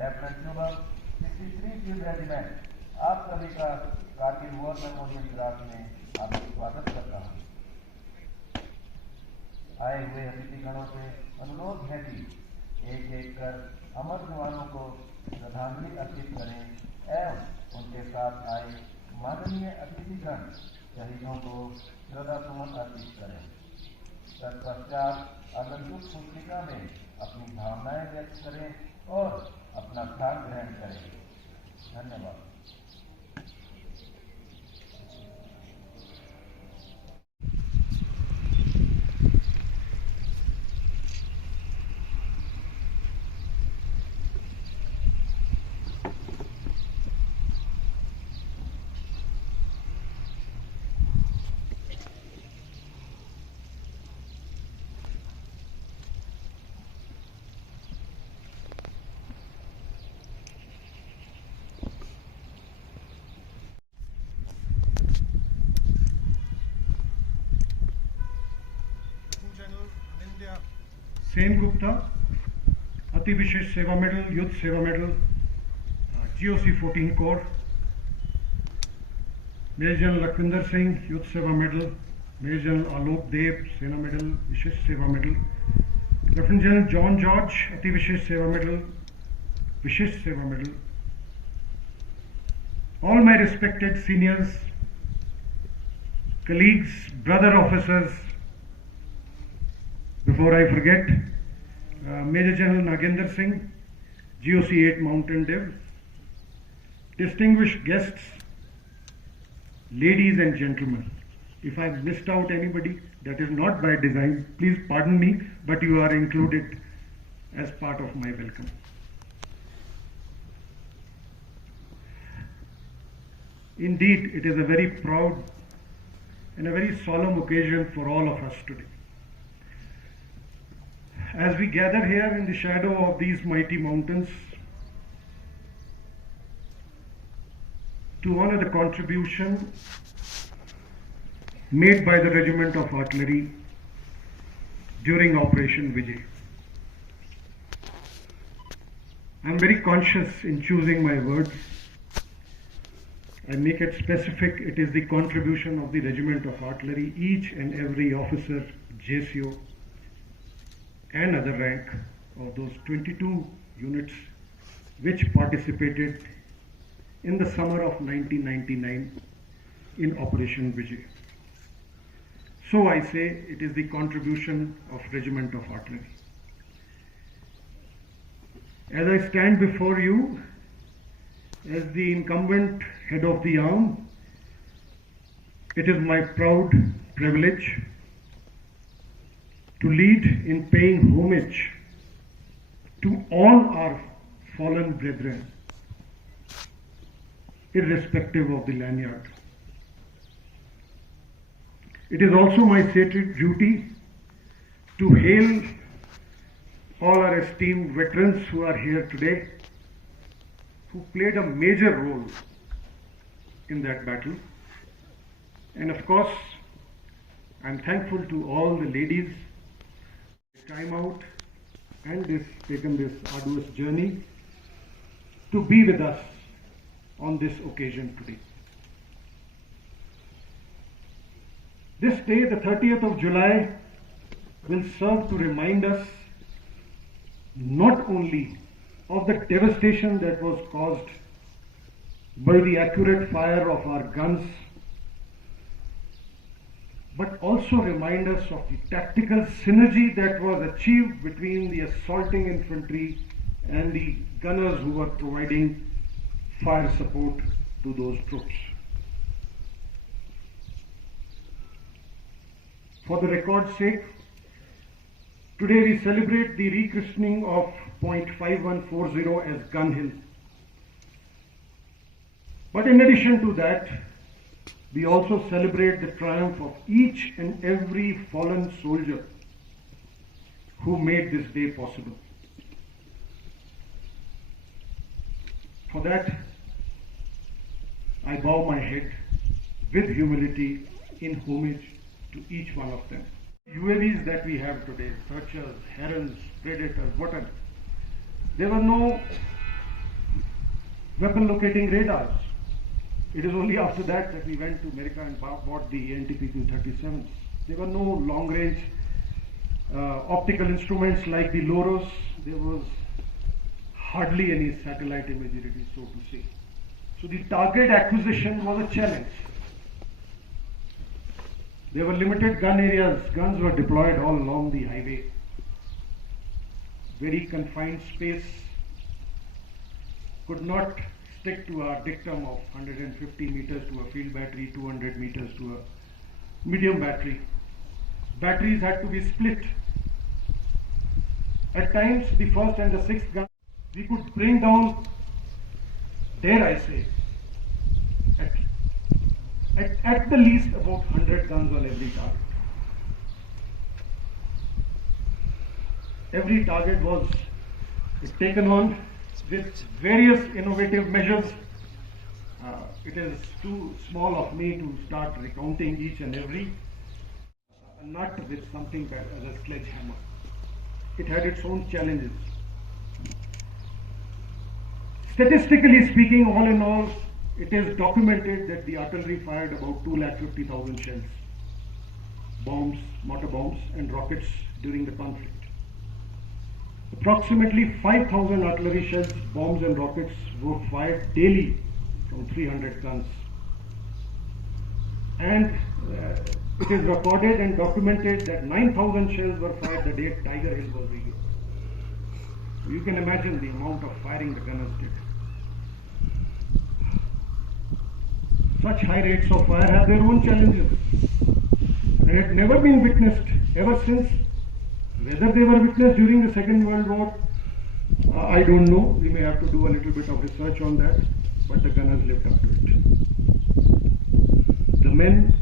Lieutenant general 63 field regiment आप सभी का कारगिल वॉर मेमोरियल द्रास में आपका स्वागत करता हूँ। आए हुए अतिथिगणों से अनुरोध है कि एक एक कर अमर जवानों को श्रद्धांजलि अर्पित करें एवं उनके साथ आए माननीय अतिथिगण शहीदों को श्रद्धासुमन अर्पित करें। तत्पश्चात आगंतुक पुस्तिका में अपनी भावनाएं व्यक्त करें और अपना स्थान ग्रहण करें। धन्यवाद। सेन गुप्ता, अति Vishesh Seva Medal, Yuddh Seva Medal, GOC 14 Corps. Major General Lakhwinder Singh, Yuddh Seva Medal. Major General Alok Dev, Sena Medal, Vishisht Seva Medal. Lieutenant General John George, Ati Vishesh Seva Medal, Vishisht Seva Medal. All my respected seniors, colleagues, brother officers, before I forget, Major General Nagendra Singh, GOC 8 Mountain Dev, distinguished guests, ladies and gentlemen. If I've missed out anybody, that is not by design. Please pardon me, but you are included as part of my welcome. Indeed, it is a very proud and a very solemn occasion for all of us today. As we gather here in the shadow of these mighty mountains to honor the contribution made by the Regiment of Artillery during Operation Vijay. I am very conscious in choosing my words. I make it specific. It is the contribution of the Regiment of Artillery, each and every officer, JCO, and other rank of those 22 units which participated in the summer of 1999 in Operation Vijay. So I say it is the contribution of Regiment of Artillery. As I stand before you as the incumbent head of the arm, it is my proud privilege to lead in paying homage to all our fallen brethren, irrespective of the lanyard. It is also my sacred duty to hail all our esteemed veterans who are here today, who played a major role in that battle. And of course, I'm thankful to all the ladies time out and taken this arduous journey to be with us on this occasion today. This day, the 30th of July, will serve to remind us not only of the devastation that was caused by the accurate fire of our guns, but also remind us of the tactical synergy that was achieved between the assaulting infantry and the gunners who were providing fire support to those troops. For the record's sake, today we celebrate the rechristening of Point 5140 as Gun Hill. But in addition to that, we also celebrate the triumph of each and every fallen soldier who made this day possible. For that, I bow my head with humility in homage to each one of them. UAVs that we have today, searchers, herons, predators, whatever, there were no weapon locating radars. It is only after that that we went to America and bought the ANTP-237s. There were no long-range optical instruments like the LOROS. There was hardly any satellite imagery, so to say. So the target acquisition was a challenge. There were limited gun areas. Guns were deployed all along the highway. Very confined space. Could not stick to our dictum of 150 meters to a field battery, 200 meters to a medium battery. Batteries had to be split. At times, the first and the sixth gun, we could bring down, dare I say, at the least about 100 guns on every target. Every target was taken on with various innovative measures. It is too small of me to start recounting each and every. Not with something as a sledgehammer. It had its own challenges. Statistically speaking, all in all, it is documented that the artillery fired about 250,000 shells, bombs, mortar bombs and rockets during the conflict. Approximately 5,000 artillery shells, bombs and rockets were fired daily from 300 guns. And it is recorded and documented that 9,000 shells were fired the day Tiger Hill was revealed. So you can imagine the amount of firing the gunners did. Such high rates of fire have their own challenges and had never been witnessed ever since. Whether they were witnessed during the Second World War, I don't know. We may have to do a little bit of research on that, but the gunners lived up to it. The men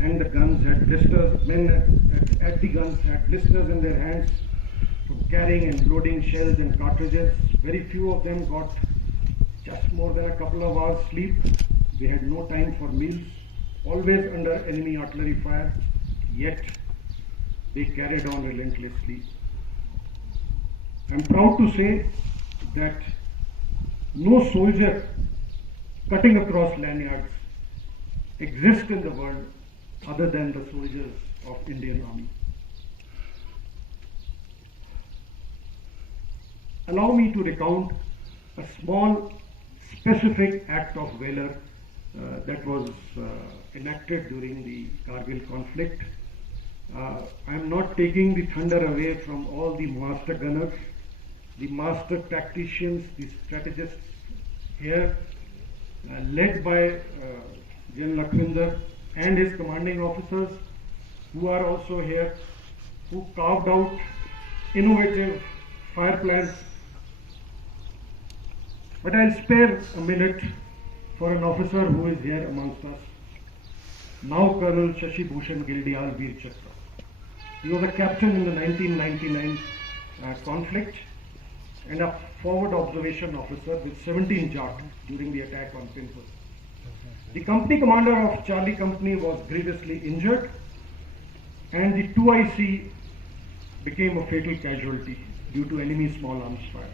and the guns had blisters. Men at the guns had blisters in their hands from carrying and loading shells and cartridges. Very few of them got just more than a couple of hours sleep. They had no time for meals, always under enemy artillery fire, yet they carried on relentlessly. I'm proud to say that no soldier cutting across lanyards exists in the world other than the soldiers of Indian Army. Allow me to recount a small specific act of valor that was enacted during the Kargil conflict. I am not taking the thunder away from all the master gunners, the master tacticians, the strategists here, led by General Lakwinder and his commanding officers, who are also here, who carved out innovative fire plans. But I'll spare a minute for an officer who is here amongst us, now Colonel Shashi Bhushan Gildial Veer Chakra. He was a captain in the 1999 conflict and a forward observation officer with 17 Jat during the attack on Pinpur. The company commander of Charlie Company was grievously injured and the 2IC became a fatal casualty due to enemy small arms fire.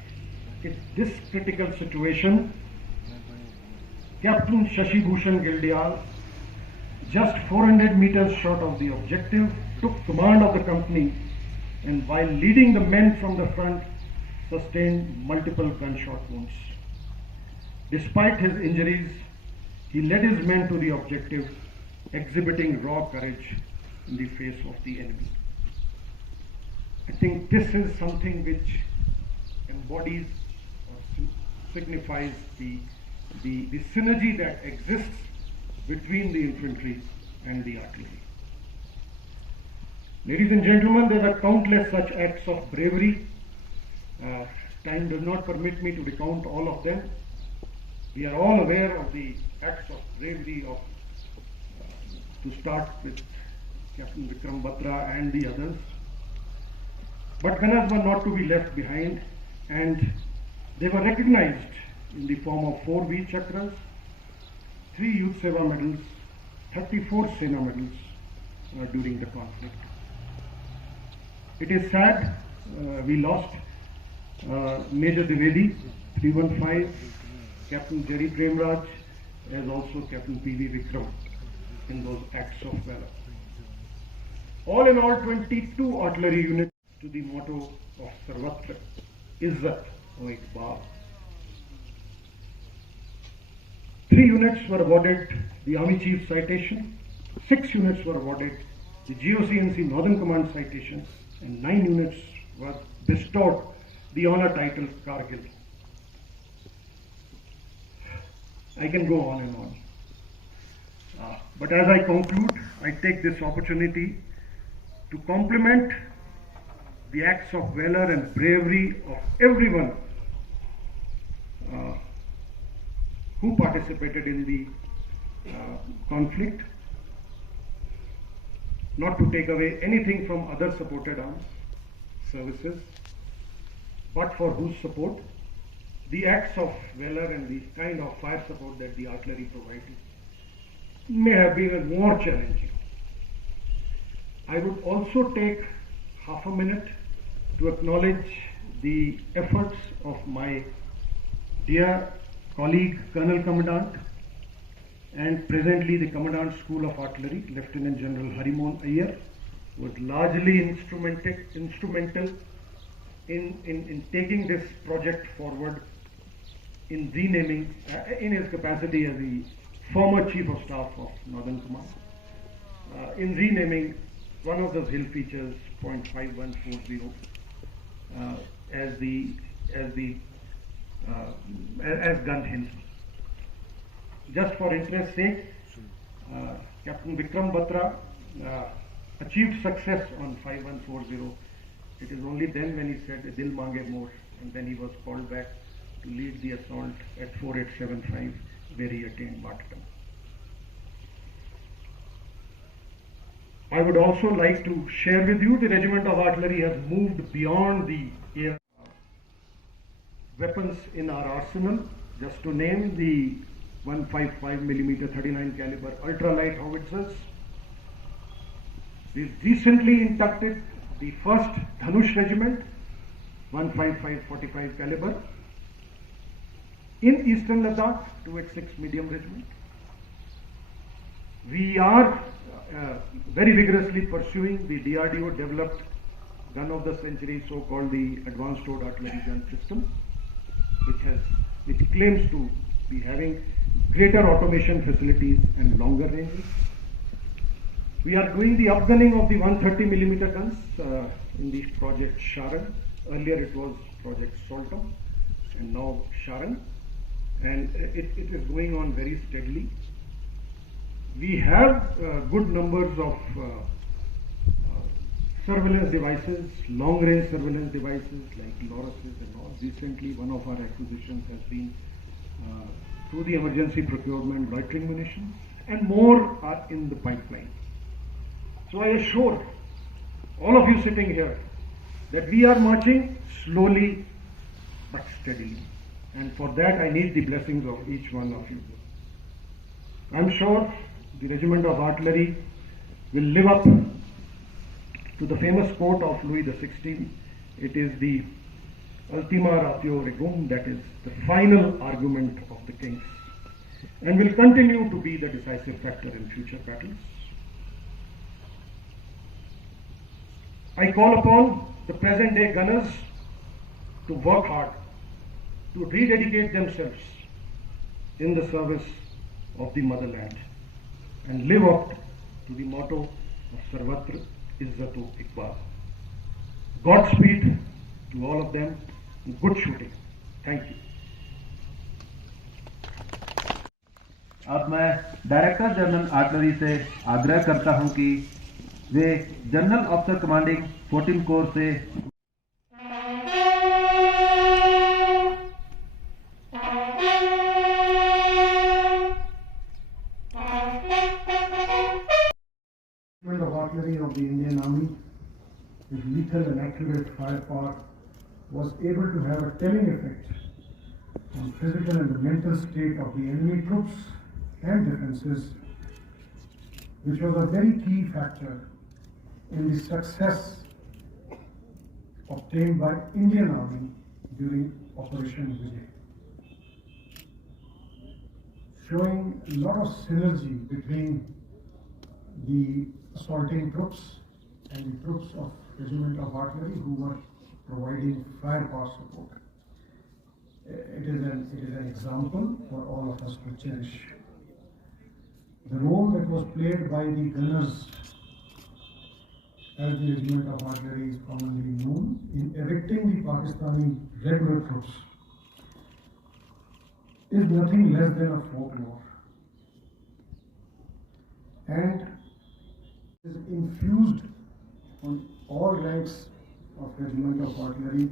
In this critical situation, Captain Shashi Bhushan Gildial, just 400 meters short of the objective, took command of the company and while leading the men from the front, sustained multiple gunshot wounds. Despite his injuries, he led his men to the objective, exhibiting raw courage in the face of the enemy. I think this is something which embodies or signifies the synergy that exists between the infantry and the artillery. Ladies and gentlemen, there were countless such acts of bravery. Time does not permit me to recount all of them. We are all aware of the acts of bravery of, to start with Captain Vikram Batra and the others. But gunners were not to be left behind, and they were recognized in the form of 4 Veer Chakras, 3 Youth Seva medals, 34 Sena medals during the conflict. It is sad we lost Major Dwivedi, 315, Captain Jerry Premraj as also Captain P.V. Vikram in those acts of valor. All in all, 22 artillery units to the motto of Sarvatra Izzat o Iqbal. 3 units were awarded the Army Chief Citation, 6 units were awarded the GOCNC Northern Command Citation, and 9 units were bestowed the honor title Kargil. I can go on and on. But as I conclude, I take this opportunity to compliment the acts of valor and bravery of everyone who participated in the conflict, not to take away anything from other supported arms services, but for whose support the acts of valor and the kind of fire support that the artillery provided may have been more challenging. I would also take half a minute to acknowledge the efforts of my dear colleague Colonel Commandant and presently the Commandant School of Artillery, Lieutenant General Harimon Iyer, was largely instrumental in taking this project forward, in renaming, in his capacity as the former Chief of Staff of Northern Command, in renaming one of those hill features, .5140, as Gun Hill. Just for interest's sake, Captain Vikram Batra achieved success on 5140. It is only then when he said Dil Mange More, and then he was called back to lead the assault at 4875, where he attained martyrdom. I would also like to share with you the Regiment of Artillery has moved beyond the air weapons in our arsenal. Just to name the 155mm 39 caliber ultralight howitzers. We recently inducted the first Dhanush Regiment, 155 45 caliber, in Eastern Ladakh, 286 medium regiment. We are very vigorously pursuing the DRDO developed gun of the century, so-called the Advanced Towed Artillery Gun System, which claims to be having greater automation facilities and longer ranges. We are doing the upgunning of the 130mm guns in the Project Sharan. Earlier it was Project Saltam, and now Sharan, and it is going on very steadily. We have good numbers of surveillance devices, long-range surveillance devices like Loruses and all. Recently, one of our acquisitions has been through the emergency procurement loitering munitions, and more are in the pipeline. So I assure all of you sitting here that we are marching slowly but steadily, and for that I need the blessings of each one of you. I am sure the Regiment of Artillery will live up to the famous quote of Louis XVI. It is the ultima ratio regum, that is the final argument of the kings, and will continue to be the decisive factor in future battles. I call upon the present day gunners to work hard, to rededicate themselves in the service of the motherland and live up to the motto of Sarvatra Izzat o Iqbal. Godspeed to all of them, and good shooting. Thank you. अब मैं director general artillery से आग्रह करता हूं कि वे general officer commanding 14 core से Of artillery of the Indian Army with lethal and accurate firepower was able to have a telling effect on physical and mental state of the enemy troops and defenses, which was a very key factor in the success obtained by Indian Army during Operation Vijay. showing a lot of synergy between the assaulting troops and the troops of Regiment of Artillery who were providing firepower support. It is an example for all of us to cherish. The role that was played by the gunners, as the Regiment of Artillery is commonly known, in evicting the Pakistani regular troops is nothing less than a folklore, and is infused on all ranks of Regiment of Artillery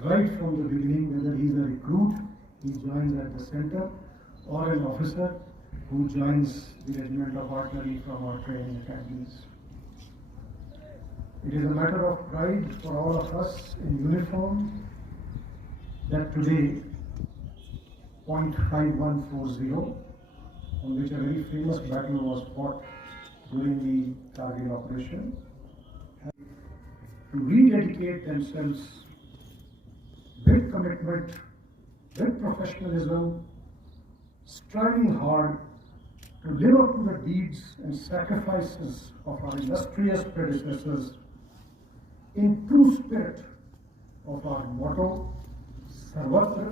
right from the beginning, whether he is a recruit, he joins at the center, or an officer who joins the Regiment of Artillery from our training academies. It is a matter of pride for all of us in uniform that today, .5140, on which a very famous battle was fought during the Kargil operation, to rededicate themselves with commitment, with professionalism, striving hard to live up to the deeds and sacrifices of our illustrious predecessors in true spirit of our motto, Sarvatra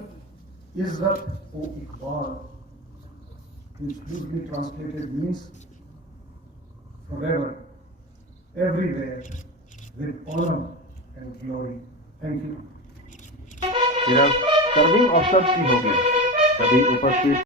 Izzat o Iqbal, which loosely translated means forever, everywhere, with honor and glory. Thank you. सिर्फ serving officers की होगी, सभी उपस्थित